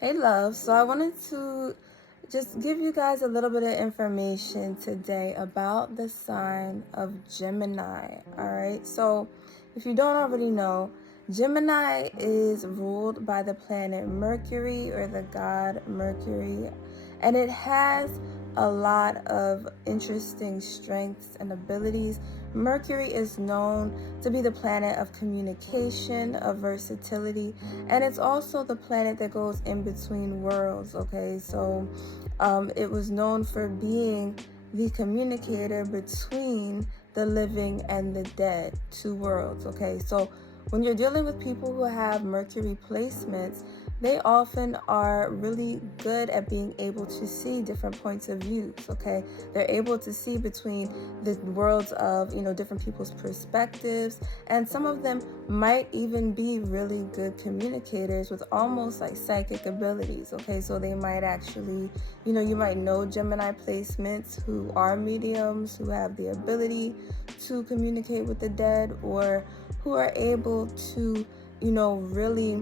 Hey love, so I wanted to just give you guys a little bit of information today about the sign of Gemini. Alright, so if you don't already know, Gemini is ruled by the planet Mercury, or the god Mercury, and it has a lot of interesting strengths and abilities. Mercury is known to be the planet of communication, of versatility, and it's also the planet that goes in between worlds. Okay, so it was known for being the communicator between the living and the dead, two worlds. Okay, so when you're dealing with people who have Mercury placements, they often are really good at being able to see different points of views. Okay, they're able to see between the worlds of, different people's perspectives, and some of them might even be really good communicators with almost like psychic abilities. Okay, so they might actually, you might know Gemini placements who are mediums, who have the ability to communicate with the dead, or who are able to, really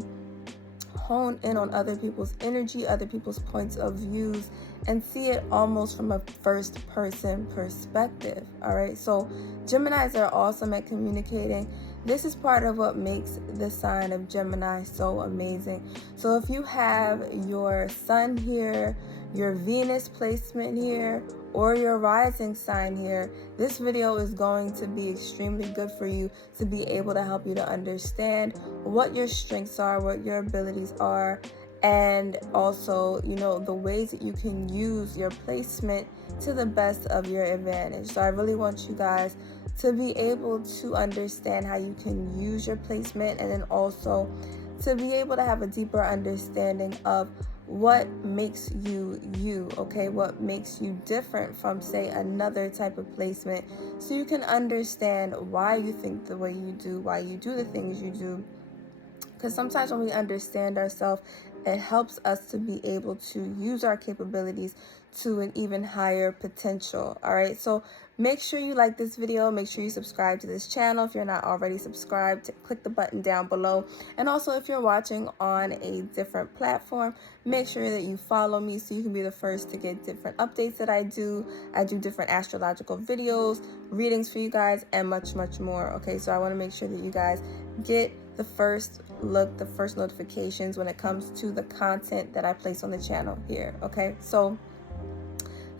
hone in on other people's energy, other people's points of views, and see it almost from a first person perspective. All right, so Geminis are awesome at communicating. This is part of what makes the sign of Gemini so amazing. So if you have your sun here, your Venus placement here, or your rising sign here, this video is going to be extremely good for you to be able to help you to understand what your strengths are, what your abilities are, and also, the ways that you can use your placement to the best of your advantage. So I really want you guys to be able to understand how you can use your placement, and then also to be able to have a deeper understanding of what makes you you, okay? What makes you different from, say, another type of placement, so you can understand why you think the way you do, why you do the things you do. Because sometimes when we understand ourselves, it helps us to be able to use our capabilities to an even higher potential. All right, so make sure you like this video. Make sure you subscribe to this channel if you're not already subscribed. Click the button down below. And also, if you're watching on a different platform, make sure that you follow me so you can be the first to get different updates that I do. I do different astrological videos, readings for you guys, and much, much more. Okay, so I want to make sure that you guys get the first look, the first notifications when it comes to the content that I place on the channel here. Okay, so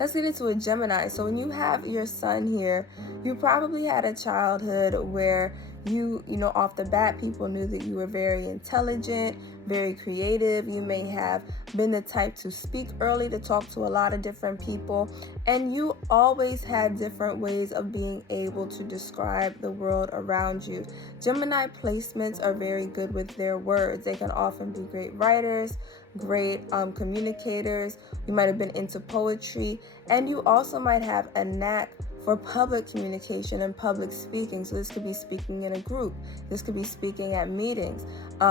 let's get into a Gemini. So when you have your sun here, you probably had a childhood where you know, off the bat, people knew that you were very intelligent, very creative. You may have been the type to speak early, to talk to a lot of different people, and you always had different ways of being able to describe the world around you. Gemini placements are very good with their words. They can often be great writers, great communicators. You might have been into poetry, and you also might have a knack for public communication and public speaking. So this could be speaking in a group. This could be speaking at meetings.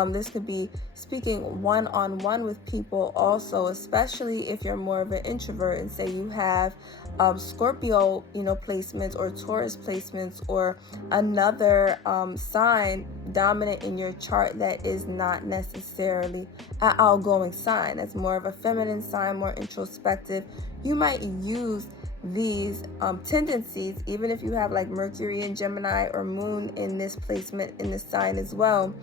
This could be speaking one-on-one with people also, especially if you're more of an introvert and say you have Scorpio, placements, or Taurus placements, or another sign dominant in your chart that is not necessarily an outgoing sign. That's more of a feminine sign, more introspective. You might use these tendencies, even if you have like Mercury in Gemini or Moon in this placement in this sign as well.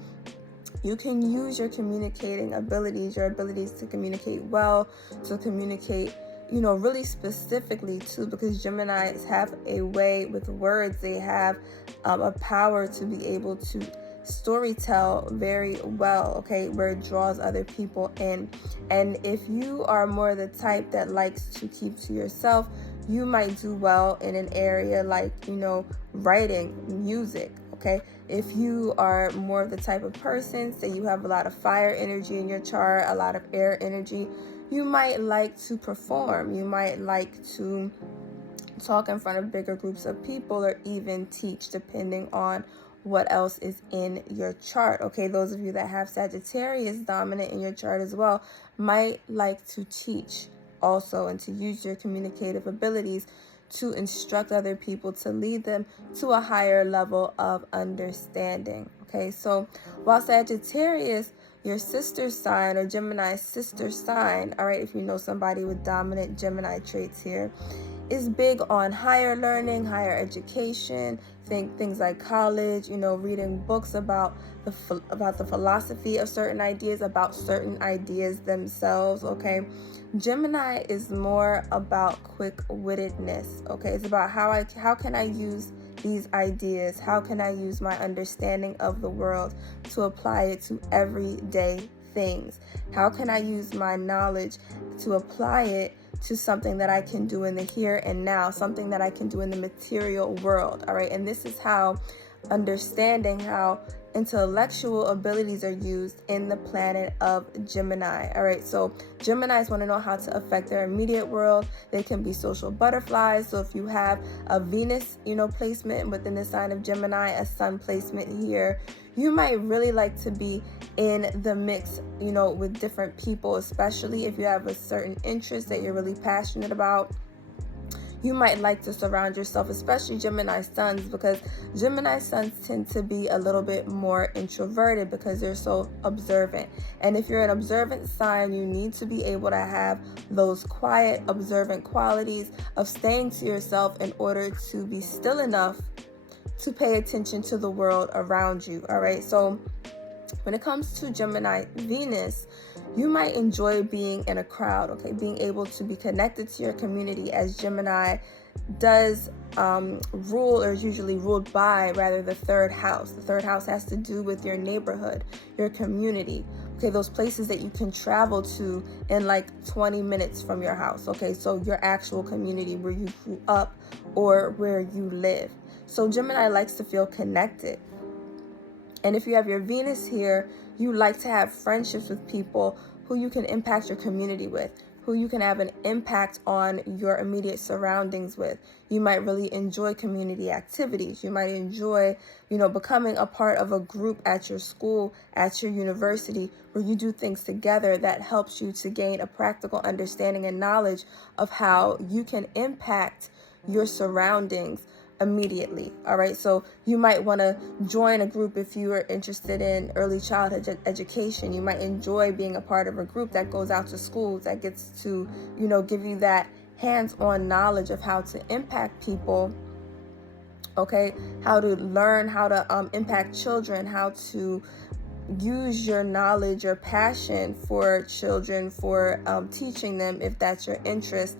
You can use your communicating abilities, your abilities to communicate well, to communicate, really specifically too, because Geminis have a way with words. They have a power to be able to storytell very well, okay, where it draws other people in. And if you are more the type that likes to keep to yourself, you might do well in an area like, writing, music, okay? If you are more of the type of person, say you have a lot of fire energy in your chart, a lot of air energy, you might like to perform. You might like to talk in front of bigger groups of people, or even teach, depending on what else is in your chart. Okay, those of you that have Sagittarius dominant in your chart as well might like to teach also, and to use your communicative abilities to instruct other people, to lead them to a higher level of understanding. Okay, so while Sagittarius, your sister sign or Gemini's sister sign, all right, if you know somebody with dominant Gemini traits here, is big on higher learning, higher education. Think things like college, reading books about the philosophy of certain ideas, about certain ideas themselves, okay? Gemini is more about quick-wittedness, okay? It's about how can I use these ideas? How can I use my understanding of the world to apply it to everyday things? How can I use my knowledge to apply it to something that I can do in the here and now, something that I can do in the material world, all right? And this is how understanding how intellectual abilities are used in the planet of Gemini, all right? So Geminis want to know how to affect their immediate world. They can be social butterflies. So if you have a Venus, placement within the sign of Gemini, a sun placement here, you might really like to be in the mix, with different people, especially if you have a certain interest that you're really passionate about. You might like to surround yourself, especially Gemini suns, because Gemini suns tend to be a little bit more introverted because they're so observant. And if you're an observant sign, you need to be able to have those quiet, observant qualities of staying to yourself in order to be still enough to pay attention to the world around you, all right? So when it comes to Gemini Venus, you might enjoy being in a crowd, okay? Being able to be connected to your community, as Gemini does rule, or is usually ruled by, rather, the third house. The third house has to do with your neighborhood, your community, okay? Those places that you can travel to in like 20 minutes from your house, okay? So your actual community where you grew up or where you live. So Gemini likes to feel connected. And if you have your Venus here, you like to have friendships with people who you can impact your community with, who you can have an impact on your immediate surroundings with. You might really enjoy community activities. You might enjoy, becoming a part of a group at your school, at your university, where you do things together that helps you to gain a practical understanding and knowledge of how you can impact your surroundings immediately, all right? So you might want to join a group if you are interested in early childhood education. You might enjoy being a part of a group that goes out to schools, that gets to, give you that hands-on knowledge of how to impact people, okay? How to learn how to impact children, how to use your knowledge, your passion for children, for teaching them, if that's your interest,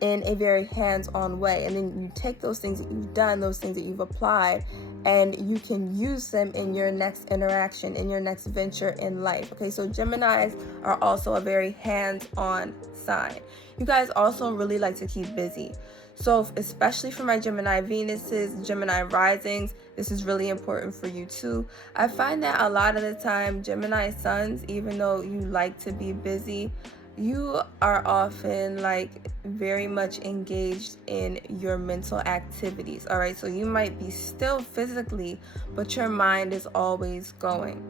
in a very hands-on way. And then you take those things that you've done, those things that you've applied, and you can use them in your next interaction, in your next venture in life. Okay, so Geminis are also a very hands-on sign. You guys also really like to keep busy. So especially for my Gemini Venuses, Gemini risings, this is really important for you too. I find that a lot of the time, Gemini suns, even though you like to be busy, you are often very much engaged in your mental activities, all right? So you might be still physically, but your mind is always going.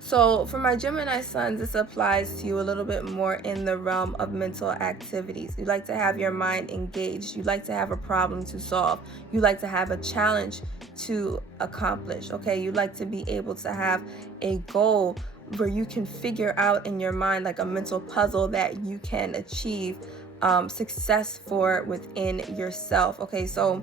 So for my Gemini suns, this applies to you a little bit more in the realm of mental activities. You like to have your mind engaged. You like to have a problem to solve. You like to have a challenge to accomplish, okay? You like to be able to have a goal where you can figure out in your mind like a mental puzzle that you can achieve success for within yourself, okay? So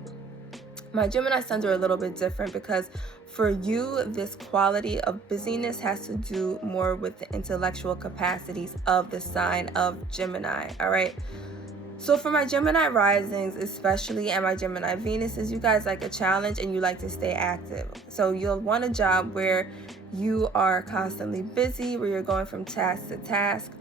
my Gemini suns are a little bit different because for you, this quality of busyness has to do more with the intellectual capacities of the sign of Gemini, all right? So for my Gemini risings especially, and my Gemini Venuses, you guys like a challenge and you like to stay active. So you'll want a job where you are constantly busy, where you're going from task to task.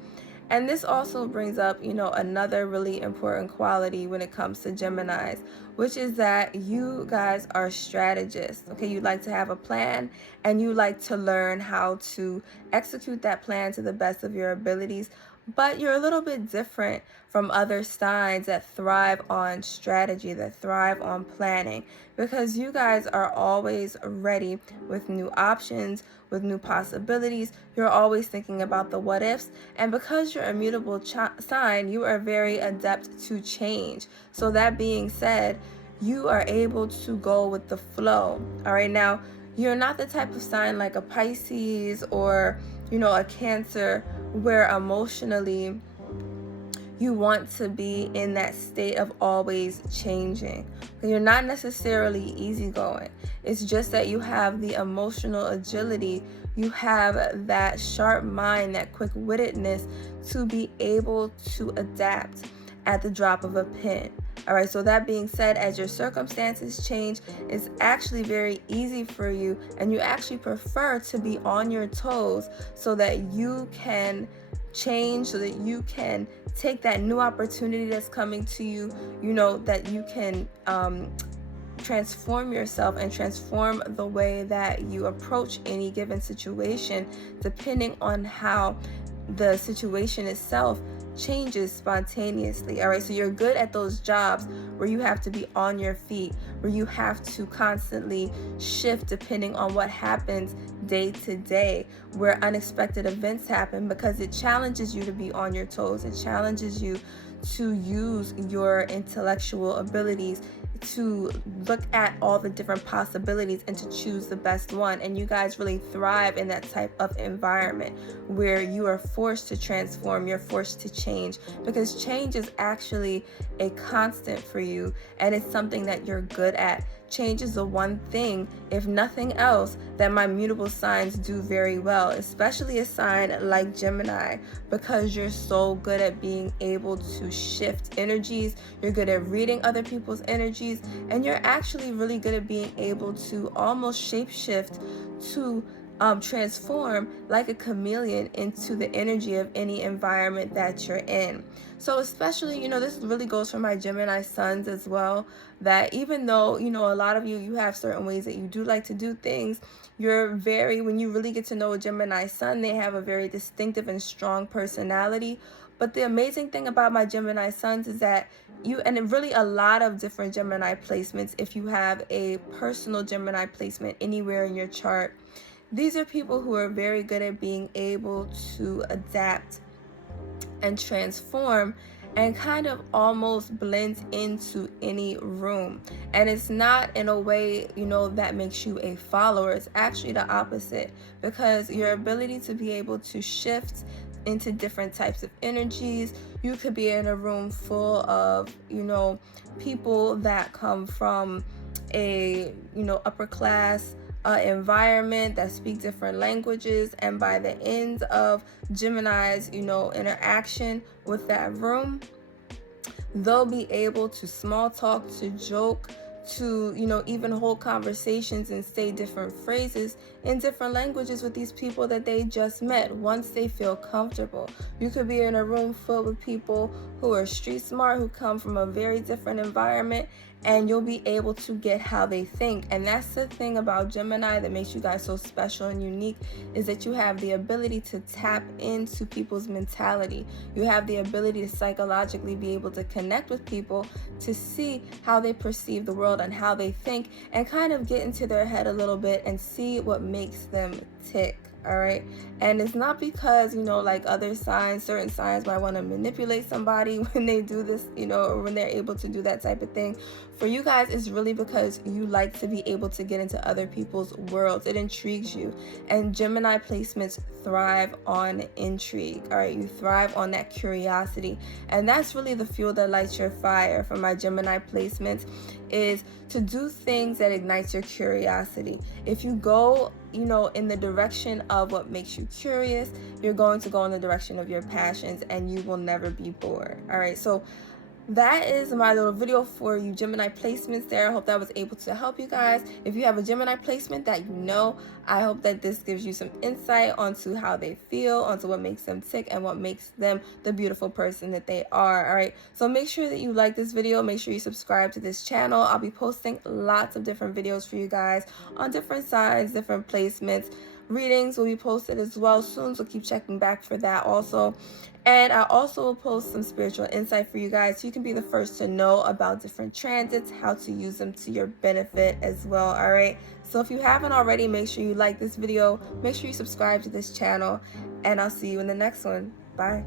And this also brings up, another really important quality when it comes to Geminis, which is that you guys are strategists, okay? You like to have a plan and you like to learn how to execute that plan to the best of your abilities. But you're a little bit different from other signs that thrive on strategy, that thrive on planning, because you guys are always ready with new options, with new possibilities. You're always thinking about the what ifs. And because you're a mutable sign, you are very adept to change. So that being said, you are able to go with the flow. All right, now, you're not the type of sign like a Pisces or, a Cancer, where emotionally you want to be in that state of always changing. You're not necessarily easygoing. It's just that you have the emotional agility. You have that sharp mind, that quick-wittedness to be able to adapt at the drop of a pen. All right, so that being said, as your circumstances change, it's actually very easy for you, and you actually prefer to be on your toes so that you can change, so that you can take that new opportunity that's coming to you, that you can transform yourself and transform the way that you approach any given situation, depending on how the situation itself changes spontaneously. All right, so you're good at those jobs where you have to be on your feet, where you have to constantly shift depending on what happens day to day, where unexpected events happen, because it challenges you to be on your toes. It challenges you to use your intellectual abilities, to look at all the different possibilities and to choose the best one. And you guys really thrive in that type of environment where you are forced to transform, you're forced to change, because change is actually a constant for you, and it's something that you're good at. Change is the one thing, if nothing else, that my mutable signs do very well, especially a sign like Gemini, because you're so good at being able to shift energies, you're good at reading other people's energies, and you're actually really good at being able to almost shapeshift to transform like a chameleon into the energy of any environment that you're in. So especially, this really goes for my Gemini sons as well, that even though, a lot of you have certain ways that you do like to do things, when you really get to know a Gemini sun, they have a very distinctive and strong personality. But the amazing thing about my Gemini sons is that really a lot of different Gemini placements, if you have a personal Gemini placement anywhere in your chart, these are people who are very good at being able to adapt and transform and kind of almost blend into any room. And it's not in a way, that makes you a follower. It's actually the opposite, because your ability to be able to shift into different types of energies. You could be in a room full of, people that come from a, upper class environment, that speak different languages, and by the end of Gemini's interaction with that room, they'll be able to small talk, to joke, to even hold conversations and say different phrases in different languages with these people that they just met once they feel comfortable. You could be in a room filled with people who are street smart, who come from a very different environment, and you'll be able to get how they think. And that's the thing about Gemini that makes you guys so special and unique, is that you have the ability to tap into people's mentality. You have the ability to psychologically be able to connect with people, to see how they perceive the world and how they think, and kind of get into their head a little bit and see what makes them tick. All right. And it's not because, like other signs, certain signs might want to manipulate somebody when they do this, or when they're able to do that type of thing. For you guys, it's really because you like to be able to get into other people's worlds. It intrigues you. And Gemini placements thrive on intrigue. All right. You thrive on that curiosity. And that's really the fuel that lights your fire for my Gemini placements, is to do things that ignites your curiosity. If you go, in the direction of what makes you curious, you're going to go in the direction of your passions, and you will never be bored. All right. So that is my little video for you Gemini placements there. I hope that was able to help you guys. If you have a Gemini placement that I hope that this gives you some insight onto how they feel, onto what makes them tick, and what makes them the beautiful person that they are. All right, so make sure that you like this video. Make sure you subscribe to this channel. I'll be posting lots of different videos for you guys on different signs, different placements. Readings will be posted as well soon, so keep checking back for that also. And I also will post some spiritual insight for you guys, so you can be the first to know about different transits, how to use them to your benefit as well. All right, so if you haven't already, make sure you like this video, make sure you subscribe to this channel, and I'll see you in the next one. Bye.